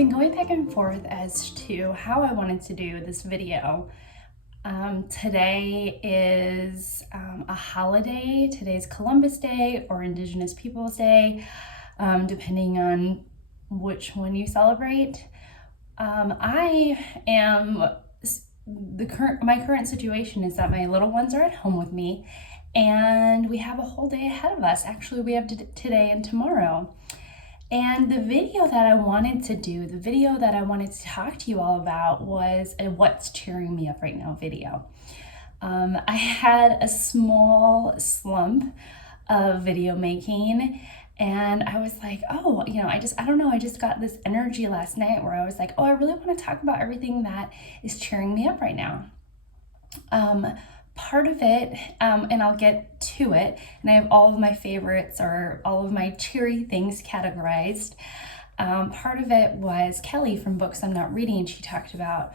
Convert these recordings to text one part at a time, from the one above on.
been going back and forth as to how I wanted to do this video. Today is a holiday. Today's Columbus Day or Indigenous Peoples Day, depending on which one you celebrate. My current situation is that my little ones are at home with me and we have a whole day ahead of us. Actually, we have today and tomorrow. And the video that I wanted to do, the video that I wanted to talk to you all about was a What's Cheering Me Up Right Now video. I had a small slump of video making and I was like, oh, I don't know, I just got this energy last night where I was like, oh, I really want to talk about everything that is cheering me up right now. Part of it, and I'll get to it, and I have all of my favorites or all of my cheery things categorized. Part of it was Kelly from Books I'm Not Reading. She talked about,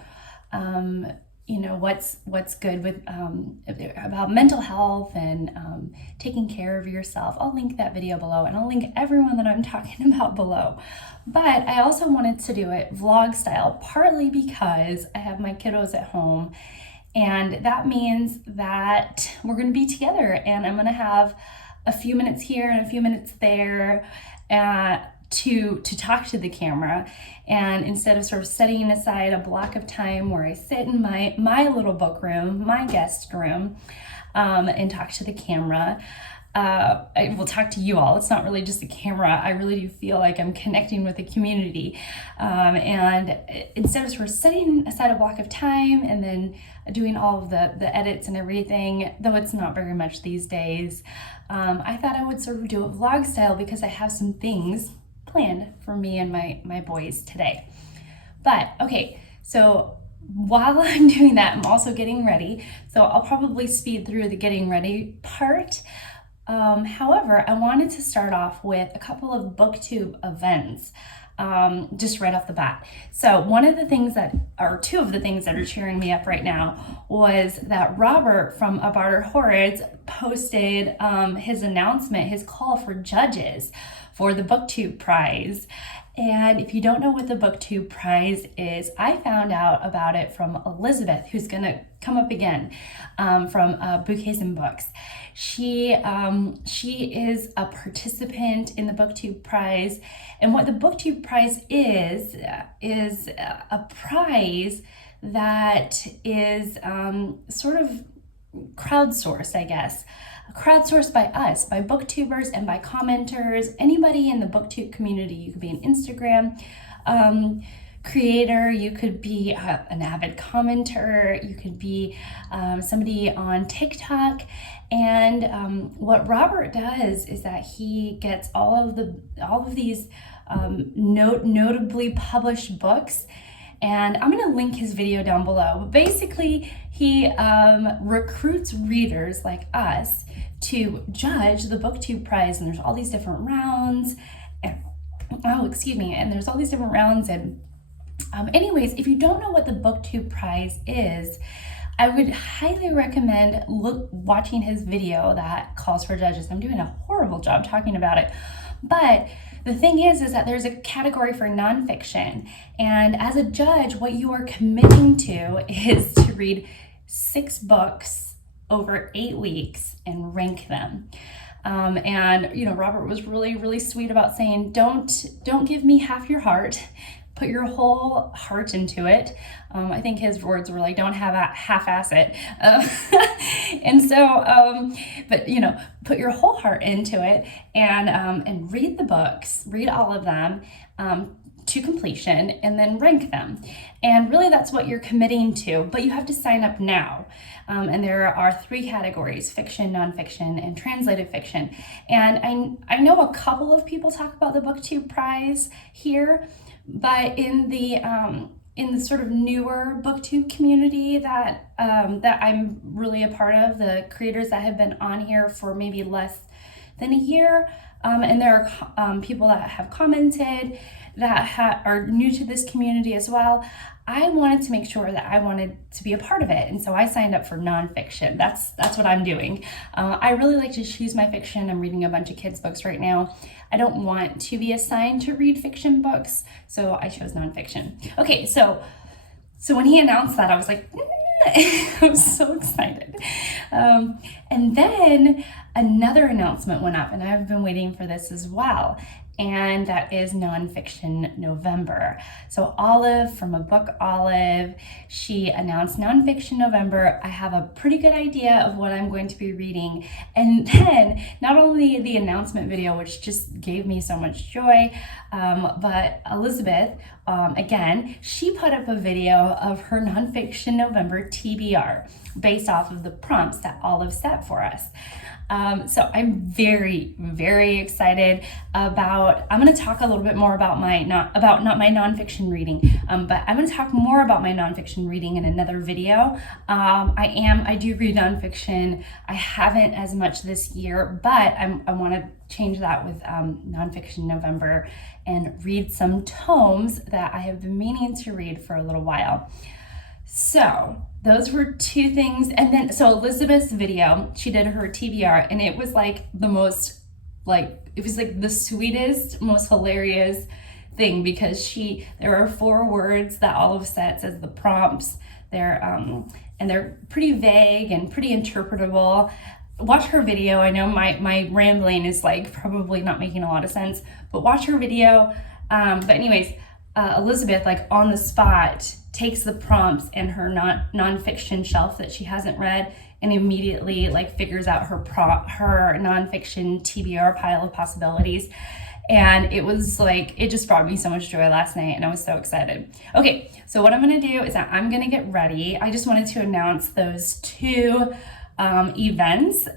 what's good with about mental health and taking care of yourself. I'll link that video below, and I'll link everyone that I'm talking about below. But I also wanted to do it vlog style, partly because I have my kiddos at home. And that means that we're going to be together and I'm going to have a few minutes here and a few minutes there to talk to the camera. And instead of sort of setting aside a block of time where I sit in my little book room, my guest room, and talk to the camera, I will talk to you all. It's not really just a camera. I really do feel like I'm connecting with the community. And instead of sort of setting aside a block of time and then doing all of the edits and everything, though it's not very much these days, I thought I would sort of do it vlog style because I have some things planned for me and my boys today. But okay, so while I'm doing that, I'm also getting ready. So I'll probably speed through the getting ready part. However, I wanted to start off with a couple of Booktube events, just right off the bat. So two of the things that are cheering me up right now was that Robert from Abarter Horrors posted his announcement, his call for judges for the Booktube Prize. And if you don't know what the Booktube Prize is, I found out about it from Elizabeth, who's gonna come up again from Bouquets and Books. She is a participant in the Booktube Prize, and what the Booktube Prize is a prize that is sort of crowdsourced, I guess. Crowdsourced by us, by booktubers and by commenters, anybody in the booktube community. You could be an Instagram creator, you could be an avid commenter, you could be somebody on TikTok. And what Robert does is that he gets all of these notably published books. And I'm going to link his video down below. But basically, he recruits readers like us to judge the Booktube Prize. And there's all these different rounds. And there's all these different rounds. And anyways, if you don't know what the Booktube Prize is, I would highly recommend watching his video that calls for judges. I'm doing a horrible job talking about it. But the thing is that there's a category for nonfiction. And as a judge, what you are committing to is to read 6 books over 8 weeks and rank them. Robert was really, really sweet about saying, don't give me half your heart. Put your whole heart into it. I think his words were like, don't half-ass it. Put your whole heart into it and read the books, read all of them to completion, and then rank them. And really that's what you're committing to, but you have to sign up now. And there are 3 categories: fiction, nonfiction, and translated fiction. And I know a couple of people talk about the Booktube Prize here, but in the sort of newer Booktube community that I'm really a part of, the creators that have been on here for maybe less than a year, and there are people that have commented, that are new to this community as well. I wanted to make sure that I wanted to be a part of it. And so I signed up for nonfiction. That's what I'm doing. I really like to choose my fiction. I'm reading a bunch of kids' books right now. I don't want to be assigned to read fiction books, so I chose nonfiction. Okay, so when he announced that, I was like, I was so excited. And then another announcement went up, and I've been waiting for this as well. And that is Nonfiction November. So Olive from a book Olive, she announced Nonfiction November. I have a pretty good idea of what I'm going to be reading. And then not only the announcement video, which just gave me so much joy, but Elizabeth, again, she put up a video of her Nonfiction November TBR based off of the prompts that Olive set for us. So I'm very, very excited about, I'm going to talk a little bit more about not my nonfiction reading, but I'm going to talk more about my nonfiction reading in another video. I do read nonfiction. I haven't as much this year, but I want to change that with Nonfiction November and read some tomes that I have been meaning to read for a little while. So those were two things. And then, so Elizabeth's video, she did her TBR, and it was like the most, it was like the sweetest, most hilarious thing, because there are 4 words that Olive sets as the prompts. And they're pretty vague and pretty interpretable. Watch her video. I know my rambling is like probably not making a lot of sense, but watch her video. But anyways, Elizabeth, like on the spot, takes the prompts in her nonfiction shelf that she hasn't read and immediately like figures out her nonfiction TBR pile of possibilities. And it was like, it just brought me so much joy last night, and I was so excited. Okay, so what I'm gonna do is that I'm gonna get ready. I just wanted to announce those 2 events.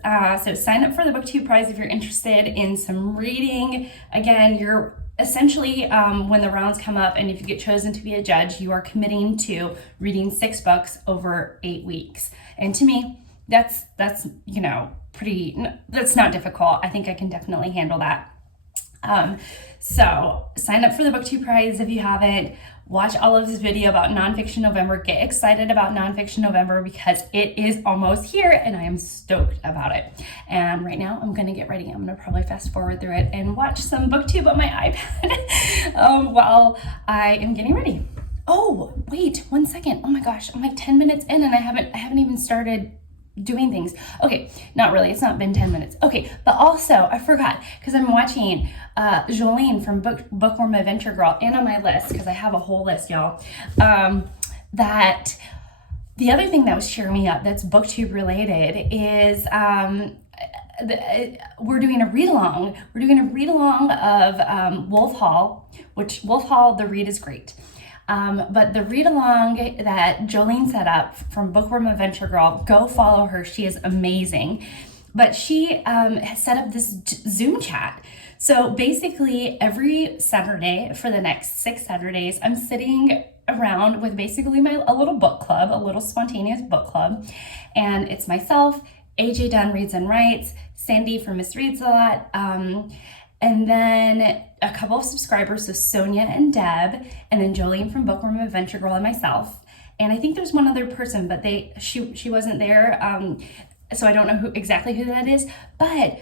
So sign up for the Booktube Prize if you're interested in some reading. Again, you're essentially, when the rounds come up and if you get chosen to be a judge, you are committing to reading 6 books over 8 weeks. And to me, that's that's not difficult. I think I can definitely handle that. So sign up for the Booktube Prize if you haven't. Watch Olive's video about Nonfiction November. Get excited about Nonfiction November because it is almost here and I am stoked about it. And right now I'm gonna get ready. I'm gonna probably fast forward through it and watch some Booktube on my iPad while I am getting ready. Oh, wait 1 second. Oh my gosh, I'm like 10 minutes in and I haven't even started doing things. Okay, not really, it's not been 10 minutes. Okay, but also I forgot, because I'm watching Jolene from Bookworm Adventure Girl, and on my list, because I have a whole list, y'all, that the other thing that was cheering me up that's Booktube related is we're doing a read-along. We're doing a read-along of Wolf Hall, which Wolf Hall, the read is great. But the read-along that Jolene set up from Bookworm Adventure Girl, go follow her. She is amazing. But she has set up this Zoom chat. So basically every Saturday for the next 6 Saturdays, I'm sitting around with basically a little book club, a little spontaneous book club. And it's myself, AJ Dunn Reads and Writes, Sandy from Miss Reads a Lot, and then a couple of subscribers, so Sonia and Deb, and then Jolene from Bookworm Adventure Girl and myself. And I think there's one other person, but she wasn't there, so I don't know exactly who that is. But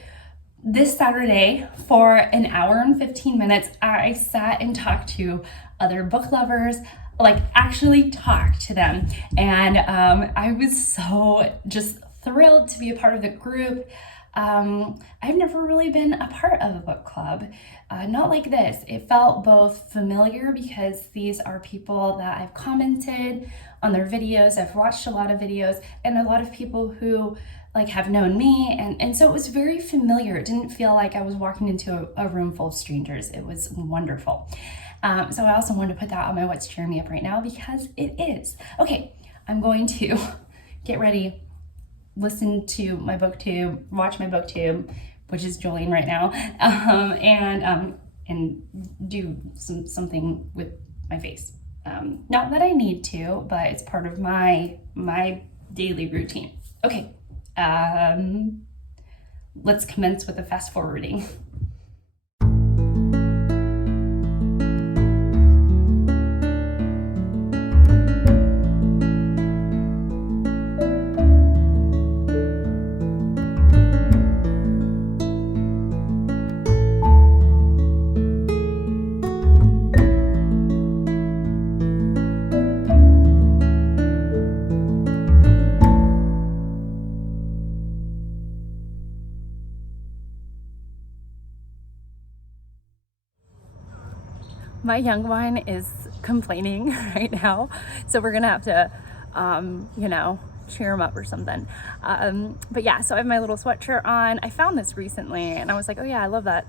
this Saturday, for an hour and 15 minutes, I sat and talked to other book lovers, like actually talked to them. And I was so just thrilled to be a part of the group. I've never really been a part of a book club, not like this. It felt both familiar because these are people that I've commented on their videos, I've watched a lot of videos, and a lot of people who like have known me, and so it was very familiar. It didn't feel like I was walking into a room full of strangers. It was wonderful. So I also wanted to put that on my What's Cheering Me Up right now because it is. Okay, I'm going to get ready, listen to my Booktube, watch my Booktube, which is Jolene right now, and do something with my face. Not that I need to, but it's part of my daily routine. Okay, let's commence with the fast forwarding. My young one is complaining right now, so we're gonna have to, you know, cheer him up or something. But yeah, so I have my little sweatshirt on. I found this recently and I was like, oh yeah, I love that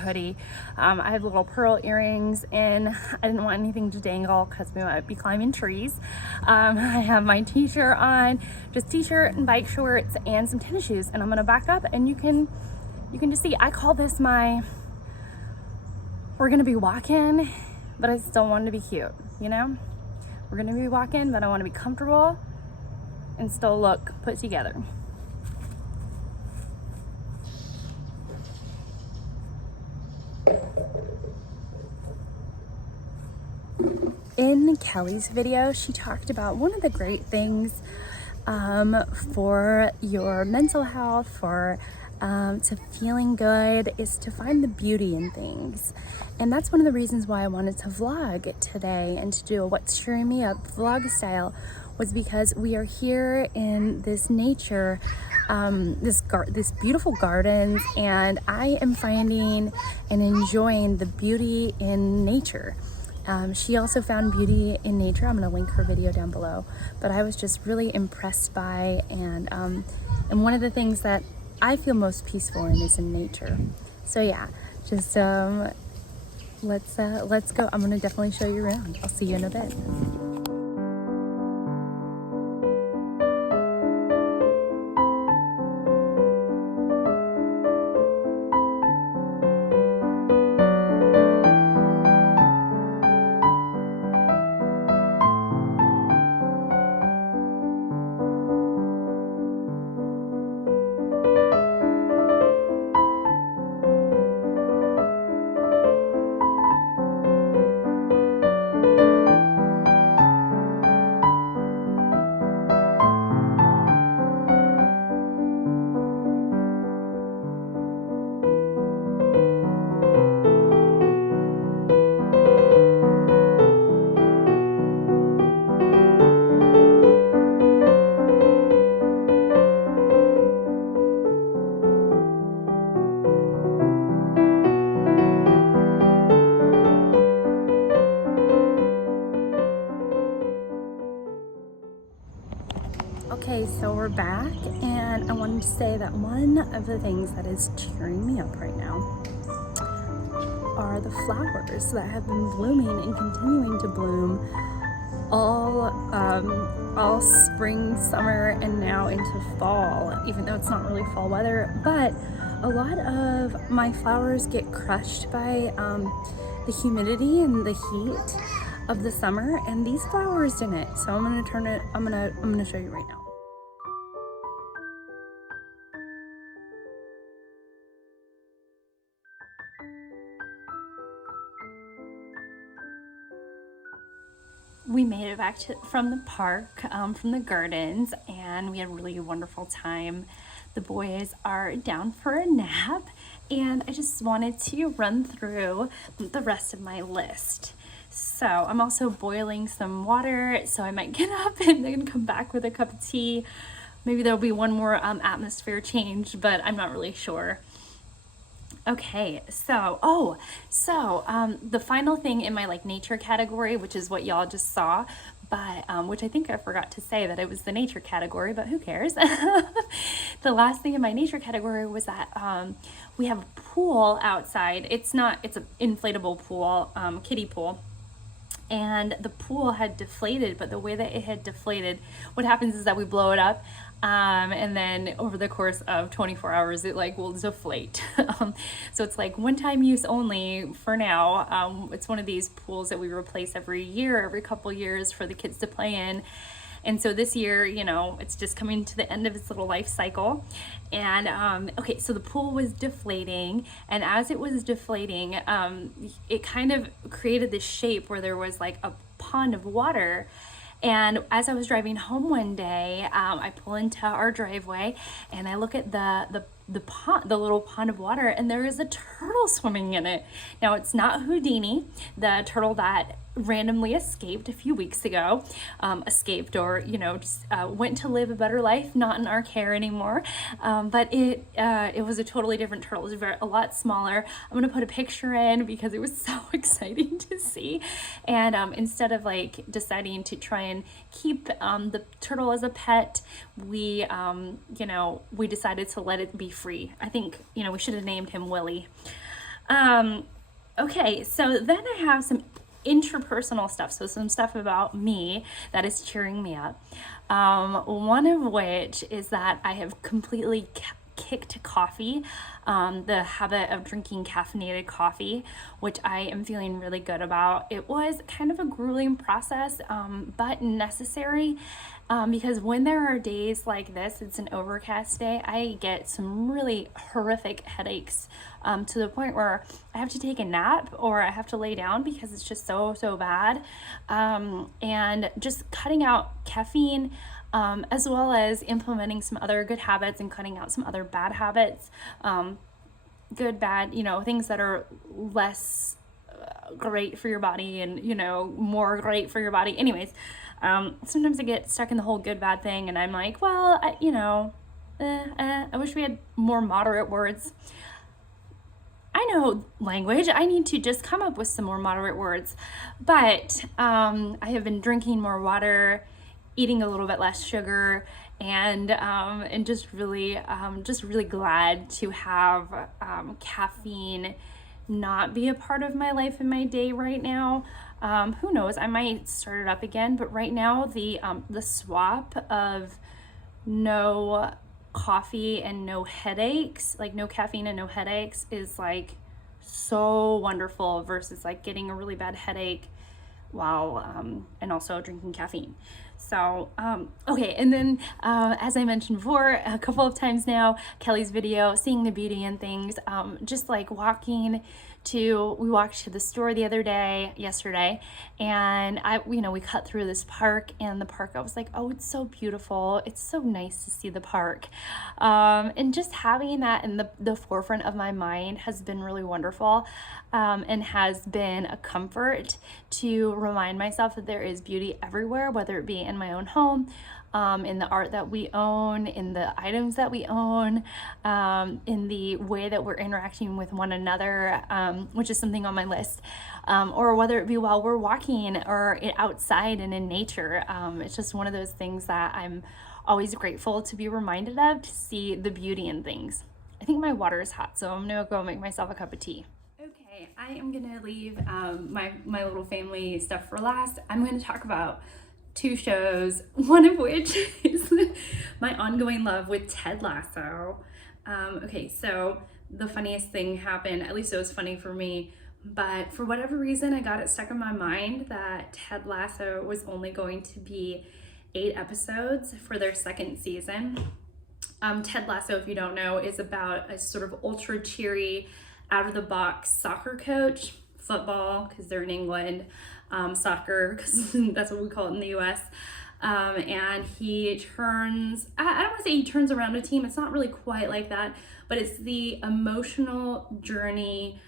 hoodie. I have little pearl earrings in. I didn't want anything to dangle because we might be climbing trees. I have my t-shirt on, just t-shirt and bike shorts and some tennis shoes, and I'm gonna back up and you can just see, I call this my, we're gonna be walking, but I still want to be cute, you know? We're gonna be walking, but I want to be comfortable and still look put together. In Kelly's video, she talked about one of the great things for your mental health, for to feeling good, is to find the beauty in things. And that's one of the reasons why I wanted to vlog today and to do a What's Cheering Me Up vlog style, was because we are here in this nature, this beautiful gardens, and I am finding and enjoying the beauty in nature. She also found beauty in nature. I'm gonna link her video down below, but I was just really impressed by, and one of the things that I feel most peaceful in is in nature. So yeah, just let's go. I'm gonna definitely show you around. I'll see you in a bit. Okay, so we're back, and I wanted to say that one of the things that is cheering me up right now are the flowers that have been blooming and continuing to bloom all spring, summer, and now into fall, even though it's not really fall weather. But a lot of my flowers get crushed by the humidity and the heat of the summer, and these flowers didn't. So I'm gonna show you right now. We made it back from the park, from the gardens, and we had a really wonderful time. The boys are down for a nap, and I just wanted to run through the rest of my list. So I'm also boiling some water, so I might get up and then come back with a cup of tea. Maybe there'll be one more atmosphere change, but I'm not really sure. Okay, so the final thing in my like nature category, which is what y'all just saw, but which I think I forgot to say that it was the nature category, but who cares? The last thing in my nature category was that we have a pool outside. It's an inflatable pool, kiddie pool. And the pool had deflated, but the way that it had deflated, what happens is that we blow it up, and then over the course of 24 hours, it like will deflate. So it's like one-time use only for now. It's one of these pools that we replace every couple years for the kids to play in. And so this year, you know, it's just coming to the end of its little life cycle. And okay, so the pool was deflating, and as it was deflating, it kind of created this shape where there was like a pond of water. And as I was driving home one day, I pull into our driveway and I look at the the little pond of water, and there is a turtle swimming in it. Now, it's not Houdini, the turtle that randomly escaped a few weeks ago, escaped, or just went to live a better life, not in our care anymore. But it was a totally different turtle. It was a lot smaller. I'm gonna put a picture in because it was so exciting to see. And instead of like deciding to try and keep the turtle as a pet, we decided to let it be free. I think we should have named him Willie. Okay, so then I have some interpersonal stuff, so some stuff about me that is cheering me up. One of which is that I have completely kicked coffee, the habit of drinking caffeinated coffee, which I am feeling really good about. It was kind of a grueling process, but necessary, because when there are days like this, it's an overcast day, I get some really horrific headaches, to the point where I have to take a nap or I have to lay down because it's just so bad. And just cutting out caffeine, as well as implementing some other good habits and cutting out some other bad habits, good, bad, things that are less great for your body and, more great for your body. Anyways, sometimes I get stuck in the whole good, bad thing, and I'm like, well, I wish we had more moderate words. I know language. I need to just come up with some more moderate words. But I have been drinking more water, eating a little bit less sugar, and just really glad to have caffeine not be a part of my life and my day right now. Who knows? I might start it up again, but right now the swap of no coffee and no headaches, like no caffeine and no headaches, is like so wonderful versus like getting a really bad headache while and also drinking caffeine. So okay, and then as I mentioned before a couple of times now, Kelly's video, seeing the beauty in things, just like we walked to the store yesterday, and we cut through this park, and the park, I was like, oh, it's so beautiful. It's so nice to see the park. And just having that in the forefront of my mind has been really wonderful, and has been a comfort to remind myself that there is beauty everywhere, whether it be in my own home, in the art that we own, in the items that we own, in the way that we're interacting with one another, which is something on my list, or whether it be while we're walking or outside and in nature. It's just one of those things that I'm always grateful to be reminded of, to see the beauty in things. I think my water is hot, so I'm gonna go make myself a cup of tea. Okay, I am gonna leave my little family stuff for last. I'm gonna talk about two shows, one of which is my ongoing love with Ted Lasso. Okay, so the funniest thing happened, at least it was funny for me, but for whatever reason, I got it stuck in my mind that Ted Lasso was only going to be 8 episodes for their second season. Ted Lasso, if you don't know, is about a sort of ultra cheery, out-of-the-box soccer coach, football, because they're in England, soccer, because that's what we call it in the US. And he turns, I don't want to say he turns around a team, it's not really quite like that, but it's the emotional journey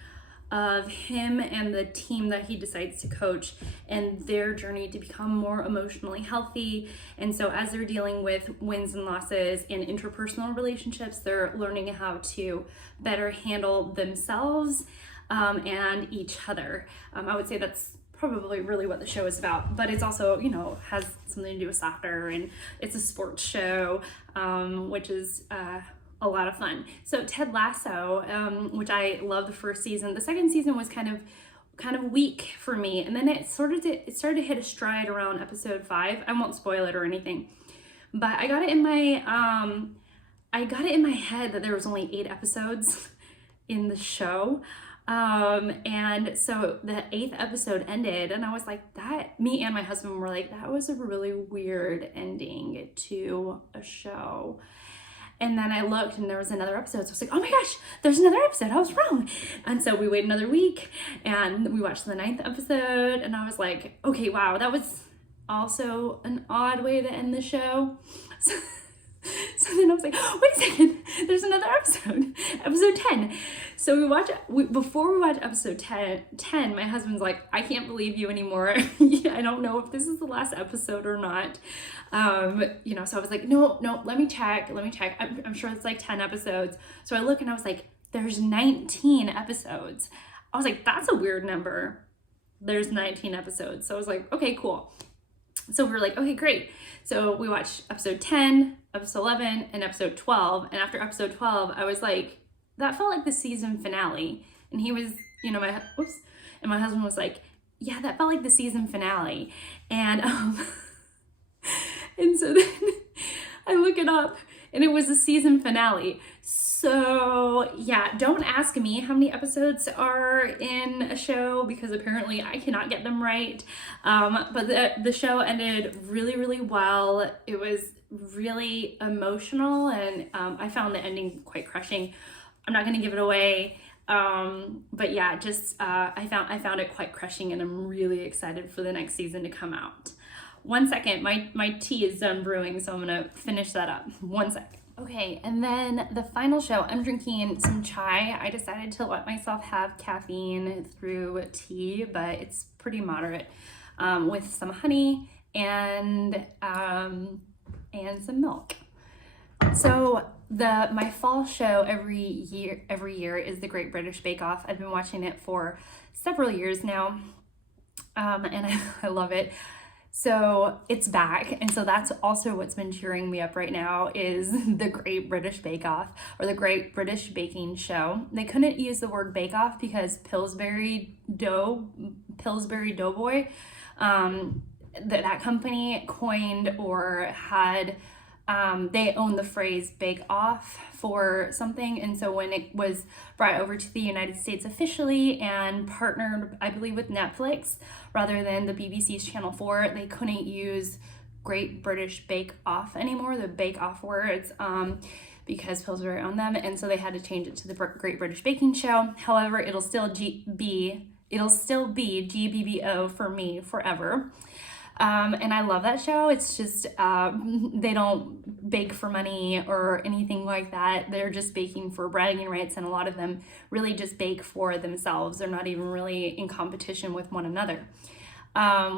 of him and the team that he decides to coach, and their journey to become more emotionally healthy. And so as they're dealing with wins and losses in interpersonal relationships, they're learning how to better handle themselves and each other. I would say that's probably really what the show is about, but it's also, has something to do with soccer, and it's a sports show, which is a lot of fun. So Ted Lasso, which I love the first season. The second season was kind of weak for me, and then it started to hit a stride around episode 5. I won't spoil it or anything, but I got it in my head that there was only 8 episodes in the show. And so the 8th episode ended, and I was like, me and my husband were like, that was a really weird ending to a show. And then I looked, and there was another episode, so I was like, oh my gosh, there's another episode, I was wrong. And so we waited another week, and we watched the 9th episode, and I was like, okay, wow, that was also an odd way to end the show. So then I was like, wait a second, there's another episode, episode 10. So before we watch episode 10, my husband's like, I can't believe you anymore. I don't know if this is the last episode or not. So I was like, no, let me check. I'm sure it's like 10 episodes. So I look and I was like, there's 19 episodes. I was like, that's a weird number. There's 19 episodes. So I was like, okay, cool. So we were like, okay, great. So we watched episode 10, episode 11, and episode 12. And after episode 12, I was like, that felt like the season finale. And he was, and my husband was like, yeah, that felt like the season finale. And, and so then I look it up and it was the season finale. So yeah, don't ask me how many episodes are in a show because apparently I cannot get them right. But the show ended really, really well. It was really emotional and I found the ending quite crushing. I'm not going to give it away. But yeah, I found it quite crushing and I'm really excited for the next season to come out. One second, my tea is done brewing, so I'm going to finish that up. One second. Okay, and then the final show, I'm drinking some chai. I decided to let myself have caffeine through tea, but it's pretty moderate, with some honey and some milk. So my fall show every year is the Great British Bake Off. I've been watching it for several years now, and I love it. So it's back, and so that's also what's been cheering me up right now is the Great British Bake Off, or the Great British Baking Show. They couldn't use the word bake off because Pillsbury Doughboy, that company coined or had, they own the phrase bake off for something. And so when it was brought over to the United States officially and partnered, I believe, with Netflix rather than the BBC's Channel 4, they couldn't use Great British Bake Off anymore, the bake off words, because Pillsbury owned them. And so they had to change it to the Great British Baking Show. However, it'll still be GBBO for me forever. And I love that show. It's just, they don't bake for money or anything like that. They're just baking for bragging rights, and a lot of them really just bake for themselves. They're not even really in competition with one another,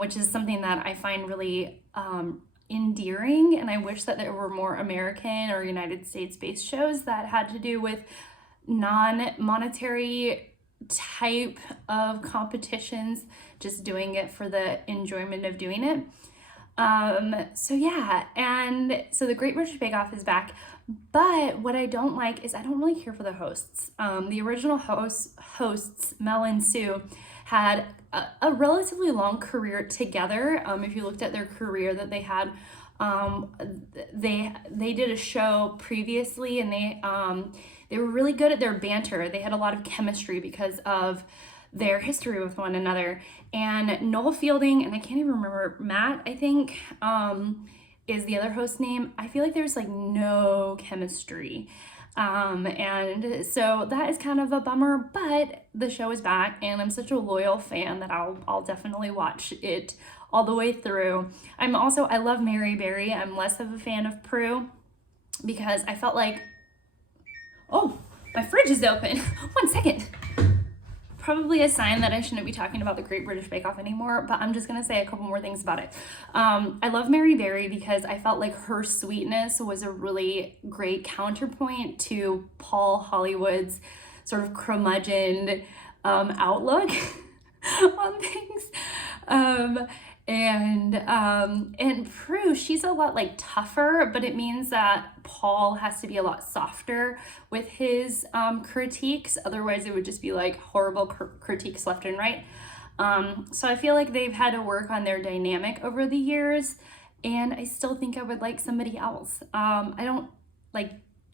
which is something that I find really endearing, and I wish that there were more American or United States-based shows that had to do with non-monetary type of competitions, just doing it for the enjoyment of doing it. So yeah, and so the Great British Bake Off is back, but what I don't like is I don't really care for the hosts. The original hosts, Mel and Sue, had a relatively long career together. If you looked at their career that they had, they did a show previously, and they were really good at their banter. They had a lot of chemistry because of their history with one another. And Noel Fielding, and I can't even remember, Matt, I think, is the other host name. I feel like there's like no chemistry. And so that is kind of a bummer, but the show is back and I'm such a loyal fan that I'll definitely watch it all the way through. I love Mary Berry. I'm less of a fan of Prue because I felt like, oh, my fridge is open. One second. Probably a sign that I shouldn't be talking about the Great British Bake Off anymore, but I'm just gonna say a couple more things about it. I love Mary Berry because I felt like her sweetness was a really great counterpoint to Paul Hollywood's sort of curmudgeon outlook on things. And Prue, she's a lot like tougher, but it means that Paul has to be a lot softer with his critiques. Otherwise, it would just be like horrible critiques left and right. So I feel like they've had to work on their dynamic over the years, and I still think I would like somebody else. I don't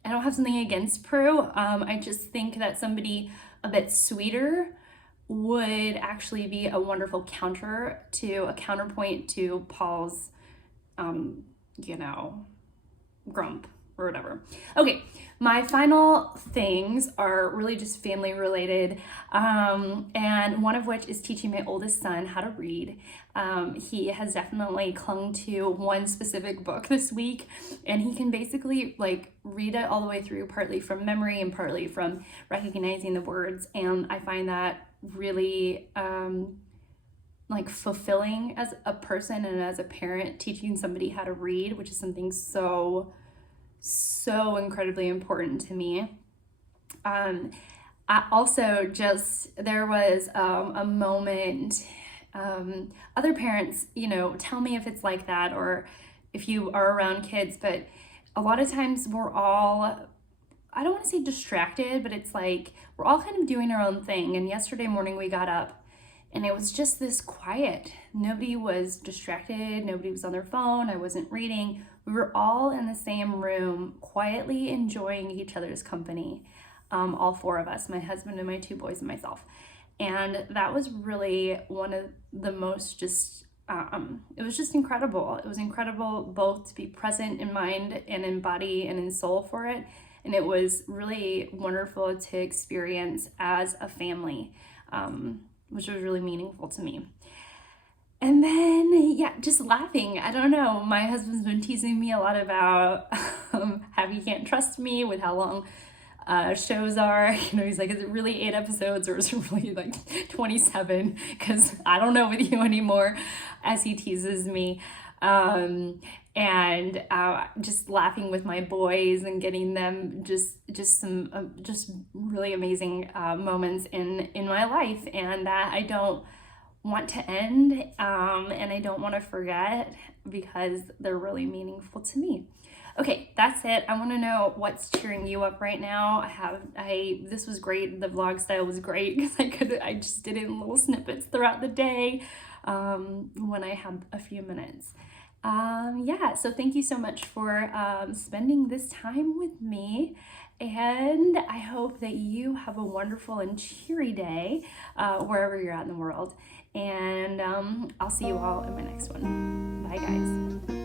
have something against Prue. I just think that somebody a bit sweeter would actually be a wonderful counterpoint to Paul's, grump. or whatever. Okay, my final things are really just family related, and one of which is teaching my oldest son how to read. He has definitely clung to one specific book this week, and he can basically like read it all the way through, partly from memory and partly from recognizing the words, and I find that really like fulfilling as a person and as a parent, teaching somebody how to read, which is something so incredibly important to me. I also just, there was a moment, other parents, you know, tell me if it's like that or if you are around kids, but a lot of times we're all, I don't want to say distracted, but it's like we're all kind of doing our own thing. And yesterday morning we got up and it was just this quiet. Nobody was distracted. Nobody was on their phone. I wasn't reading. We were all in the same room, quietly enjoying each other's company. All four of us, my husband and my two boys and myself. And that was really one of the most just, it was just incredible. It was incredible both to be present in mind and in body and in soul for it. And it was really wonderful to experience as a family, which was really meaningful to me. And then, yeah, just laughing. I don't know. My husband's been teasing me a lot about how he can't trust me with how long shows are. You know, he's like, is it really 8 episodes or is it really like 27? Because I don't know with you anymore, as he teases me. And just laughing with my boys and getting them just some just really amazing moments in my life, and that I don't want to end, and I don't want to forget because they're really meaningful to me. Okay, that's it. I want to know what's cheering you up right now. This was great. The vlog style was great because I just did it in little snippets throughout the day when I had a few minutes. Yeah, so thank you so much for spending this time with me, and I hope that you have a wonderful and cheery day wherever you're at in the world, and I'll see you all in my next one. Bye, guys.